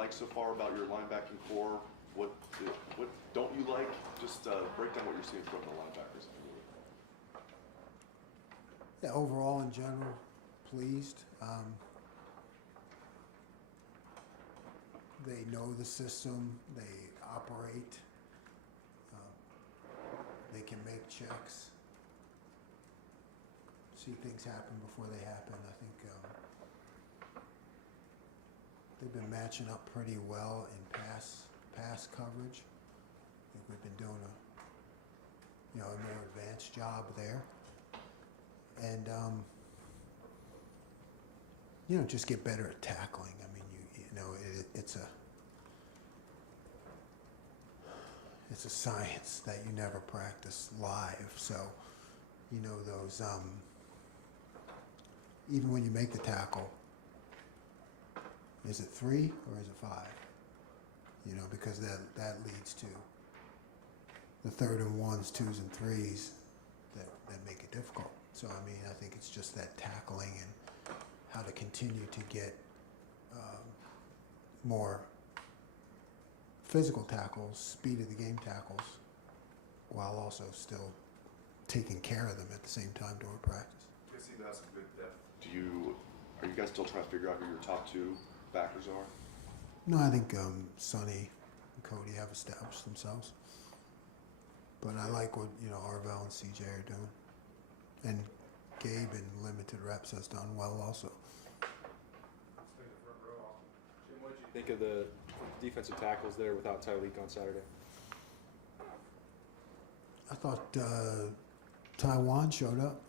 like so far about your linebacking core? What don't you like? Just break down what you're seeing from the linebackers. Yeah, overall in general, pleased. They know the system. They operate. They can make checks. See things happen before they happen. I think they've been matching up pretty well in pass coverage. I think we've been doing a more advanced job there, and just get better at tackling. I mean, it's a science that you never practice live. So, those even when you make the tackle, is it 3 or is it 5? Because that leads to the 3rd and 1s, 2s and 3s that make it difficult. So, I think it's just that tackling and how to continue to get more physical tackles, speed of the game tackles, while also still taking care of them at the same time during practice. You seem to have some good depth. Are you guys still trying to figure out who your top 2 backers are? No, I think Sonny and Cody have established themselves. But I like what Arvell and CJ are doing, and Gabe in limited reps has done well also. Jim, what did you think of the defensive tackles there without Tyleek on Saturday? I thought Taiwan showed up.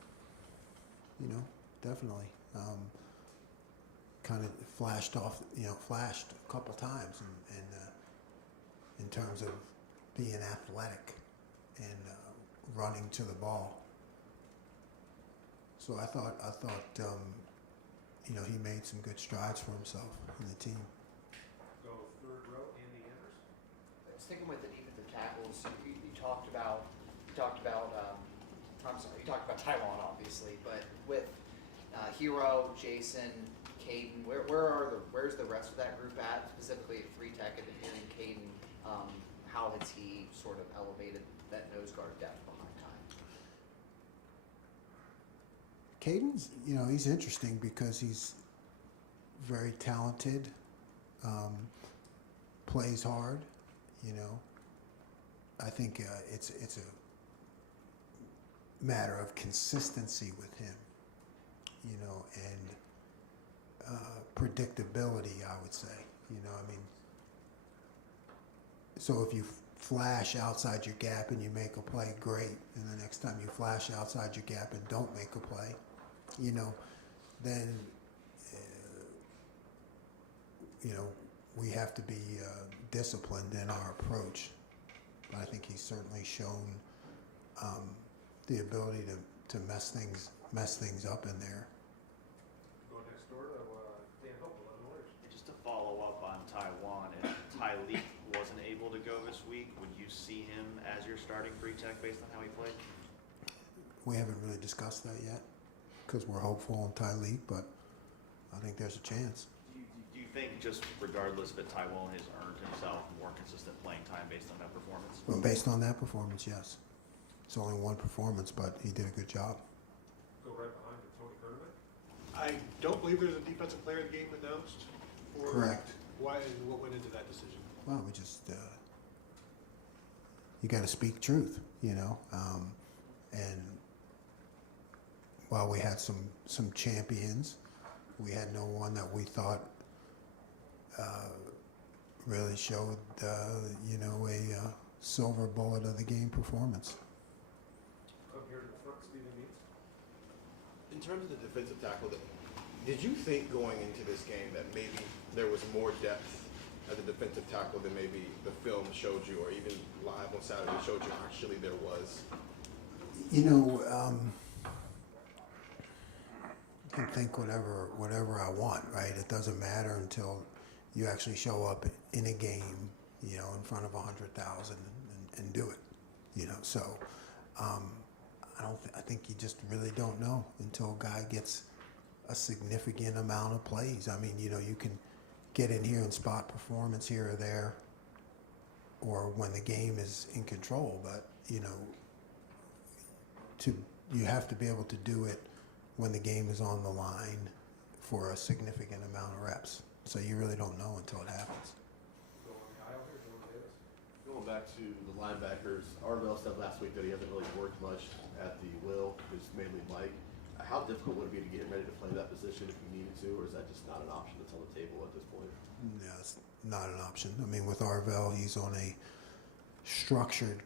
Definitely. Kind of flashed a couple times, and in terms of being athletic and running to the ball. So I thought he made some good strides for himself and the team. Go third row, Andy Anders. Sticking with the defensive tackles, you talked about Taiwan obviously, but with Hero, Jason, Caden, where's the rest of that group at? Specifically at 3 tech, and hearing Caden, how has he sort of elevated that nose guard depth behind time? Caden's, he's interesting because he's very talented, plays hard. I think it's a matter of consistency with him, and predictability, I would say. So if you flash outside your gap and you make a play, great. And the next time you flash outside your gap and don't make a play, then we have to be disciplined in our approach. But I think he's certainly shown the ability to mess things up in there. Go next door to Dan Hope, 11 Warriors. Just to follow up on Taiwan, if Tyleek wasn't able to go this week, would you see him as your starting 3 tech based on how he played? We haven't really discussed that yet because we're hopeful on Tyleek, but I think there's a chance. Do you think, just regardless that Taiwan has earned himself more consistent playing time based on that performance? Well, based on that performance, yes. It's only one performance, but he did a good job. Go right behind to Tony Kerneman. I don't believe there's a defensive player of the game announced. Correct. Why? What went into that decision? Well, we just you got to speak truth, and while we had some champions, we had no one that we thought really showed a silver bullet of the game performance. Up here to the front, Stephen Means. In terms of the defensive tackle, did you think going into this game that maybe there was more depth at the defensive tackle than maybe the film showed you, or even live on Saturday showed you actually there was? I can think whatever I want, right? It doesn't matter until you actually show up in a game, in front of 100,000 and do it, So I think you just really don't know until a guy gets a significant amount of plays. I mean, get in here and spot performance here or there, or when the game is in control. But you have to be able to do it when the game is on the line for a significant amount of reps. So you really don't know until it happens. Go on the aisle here, Jordan Davis. Going back to the linebackers, Arvell said last week that he hasn't really worked much at the will, it's mainly Mike. How difficult would it be to get ready to play that position if you needed to, or is that just not an option that's on the table at this point? No, it's not an option. I mean, with Arvell, he's on a structured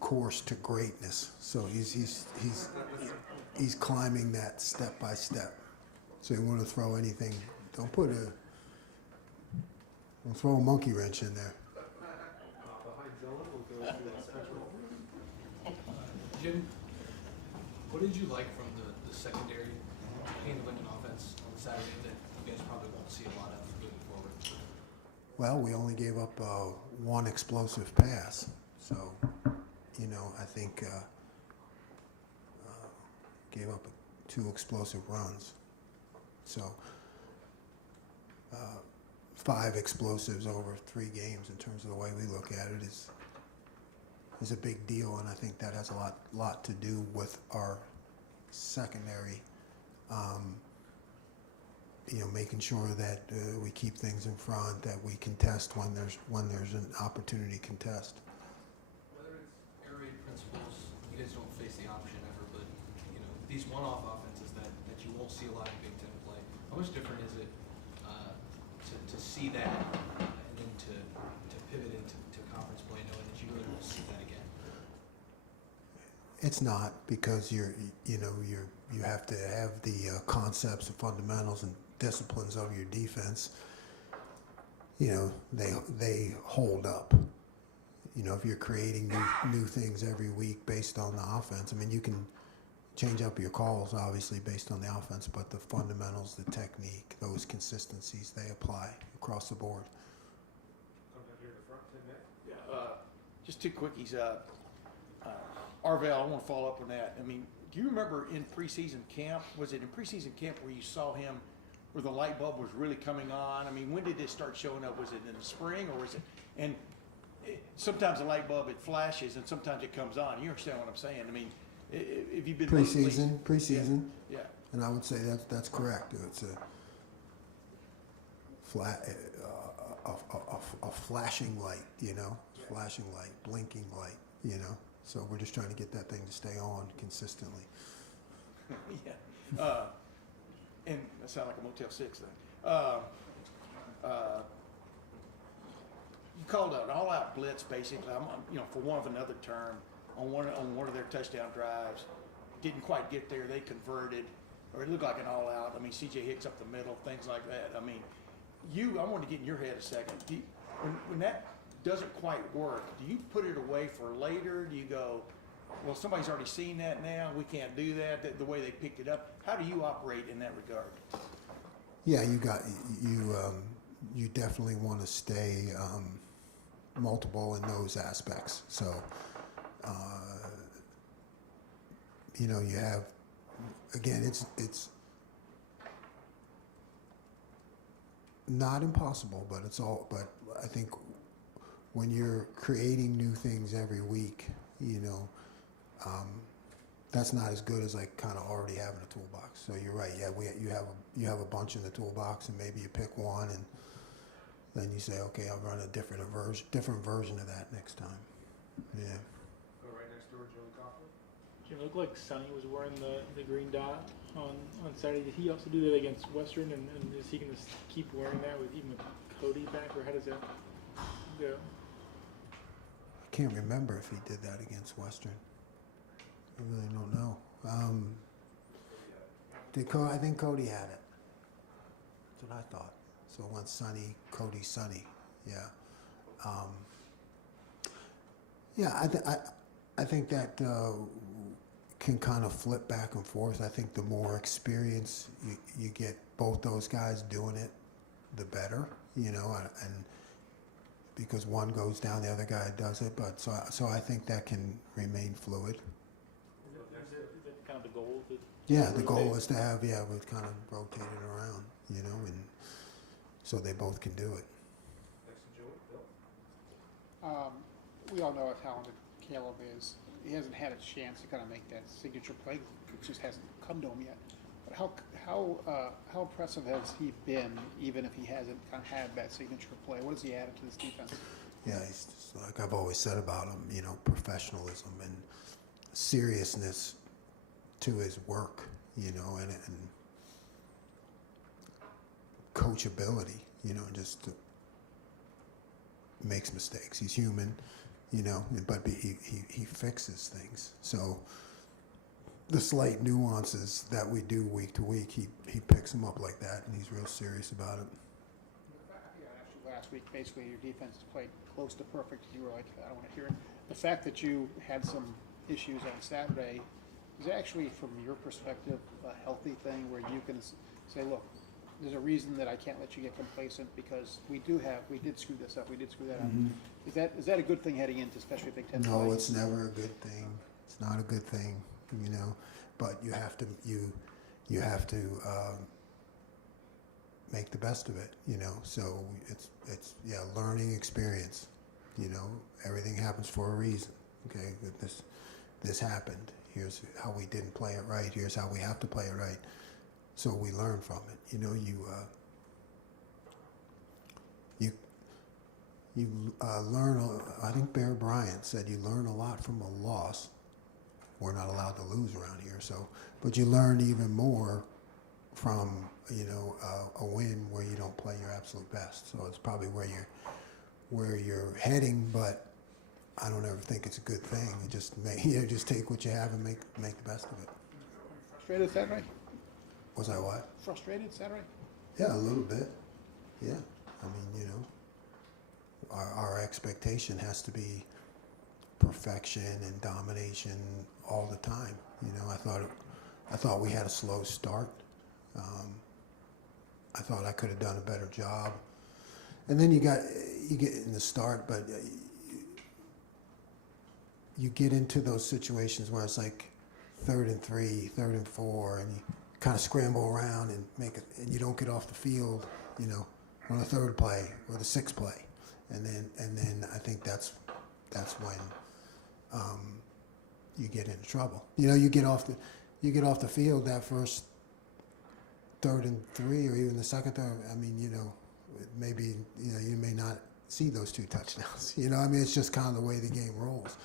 course to greatness. So he's climbing that step by step. So you want to throw anything, don't throw a monkey wrench in there. Behind Dylan, we'll go to special. Jim, what did you like from the secondary handling an offense on Saturday that you guys probably won't see a lot of moving forward? Well, we only gave up one explosive pass. So, I think gave up 2 explosive runs. So, 5 explosives over 3 games in terms of the way we look at it is a big deal, and I think that has a lot to do with our secondary. Making sure that we keep things in front, that we contest when there's an opportunity to contest. Whether it's air raid principles, you guys don't face the option ever, but these one-off offenses that you won't see a lot of Big Ten play. How much different is it to see that and then to pivot into conference play, knowing that you really won't see that again? It's not, because you have to have the concepts and fundamentals and disciplines of your defense. They hold up. If you're creating new things every week based on the offense, I mean, you can change up your calls obviously based on the offense, but the fundamentals, the technique, those consistencies, they apply across the board. Come down here in the front, Tim May. Yeah, just 2 quickies. Arvell, I want to follow up on that. I mean, do you remember in preseason camp, was it in preseason camp where you saw him, where the light bulb was really coming on? I mean, when did this start showing up? Was it in the spring, or was it, and sometimes the light bulb, it flashes and sometimes it comes on. You understand what I'm saying? I mean, if you've been Preseason. Yeah. And I would say that's correct. It's a flashing light, flashing light, blinking light, So we're just trying to get that thing to stay on consistently. Yeah. And that sounds like a Motel 6 thing. You called an all-out blitz, basically. For one of another term, on one of their touchdown drives. Didn't quite get there. They converted, or it looked like an all-out. I mean, C.J. Hicks up the middle, things like that. I mean, I want to get in your head a second. When that doesn't quite work, do you put it away for later? Do you go, well, somebody's already seen that now, we can't do that, the way they picked it up? How do you operate in that regard? Yeah, you definitely want to stay multiple in those aspects. So, you have, again, it's not impossible, but but I think when you're creating new things every week, that's not as good as kind of already having a toolbox. So you're right. Yeah, you have a bunch in the toolbox, and maybe you pick one, and then you say, okay, I'll run a different version of that next time. Yeah. Go right next door, Joey Coughlin. Jim, it looked like Sonny was wearing the green dot on Saturday. Did he also do that against Western, and is he going to keep wearing that with Cody back, or how does that go? I can't remember if he did that against Western. I really don't know. I think Cody had it. That's what I thought. So it went Sonny, Cody, Sonny. Yeah. I think that can kind of flip back and forth. I think the more experience you get both those guys doing it, the better, and because one goes down, the other guy does it. But so I think that can remain fluid. Is that kind of the goal? Yeah, the goal is to have, we've kind of rotated around, and so they both can do it. Next to Joey, Bill. We all know how talented Caleb is. He hasn't had a chance to kind of make that signature play. It just hasn't come to him yet. But how impressive has he been, even if he hasn't kind of had that signature play? What has he added to this defense? Yeah, he's just, like I've always said about him, you know, professionalism and seriousness to his work, you know, and coachability, you know, just makes mistakes. He's human, you know, but he fixes things. So the slight nuances that we do week to week, he picks them up like that, and he's real serious about it. Last week, basically, your defense played close to perfect. You were like, I don't want to hear it. The fact that you had some issues on Saturday is actually, from your perspective, a healthy thing where you can say, look, there's a reason that I can't let you get complacent because we did screw this up, we did screw that up. Is that a good thing heading into especially Big Ten play? No, it's never a good thing. It's not a good thing, you know. But you have to make the best of it, you know. So it's learning experience. You know, everything happens for a reason. Okay, this happened. Here's how we didn't play it right. Here's how we have to play it right. So we learn from it. You know, you learn. I think Bear Bryant said you learn a lot from a loss. We're not allowed to lose around here. So, but you learn even more from, you know, a win where you don't play your absolute best. So it's probably where you're heading, but I don't ever think it's a good thing. You just take what you have and make the best of it. Frustrated Saturday? Was I what? Frustrated Saturday? Yeah, a little bit. Yeah, I mean, you know, our expectation has to be perfection and domination all the time. You know, I thought we had a slow start. I thought I could have done a better job. And then you get in the start, but you get into those situations where it's like 3rd and 3, 3rd and 4, and you kind of scramble around and and you don't get off the field, you know, on the 3rd play or the 6th play, and then I think that's when you get into trouble. You know, you get off the field that first 3rd and 3 or even the 2nd third. I mean, you know, maybe, you know, you may not see those 2 touchdowns. You know, I mean, it's just kind of the way the game rolls,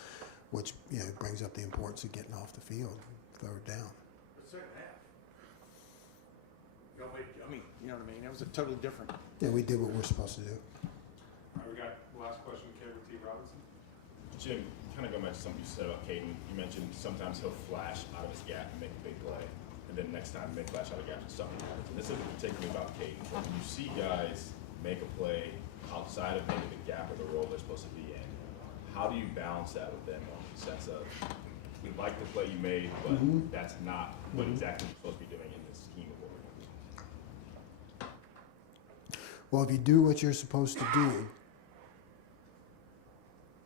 which, you know, brings up the importance of getting off the field 3rd down. Second half. I mean, you know what I mean? It was a totally different. Yeah, we did what we're supposed to do. All right, we got the last question, Caleb T. Robinson. Jim, kind of go back to something you said about Caden. You mentioned sometimes he'll flash out of his gap and make a big play, and then next time he may flash out of gap and something happens. And this isn't particularly about Caden, but when you see guys make a play outside of maybe the gap or the role they're supposed to be in, how do you balance that with them in the sense of, we like the play you made, but that's not what exactly you're supposed to be doing in this scheme of what we're doing? Well, if you do what you're supposed to do,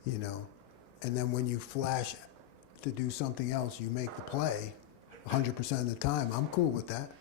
you know, and then when you flash to do something else, you make the play 100% of the time, I'm cool with that.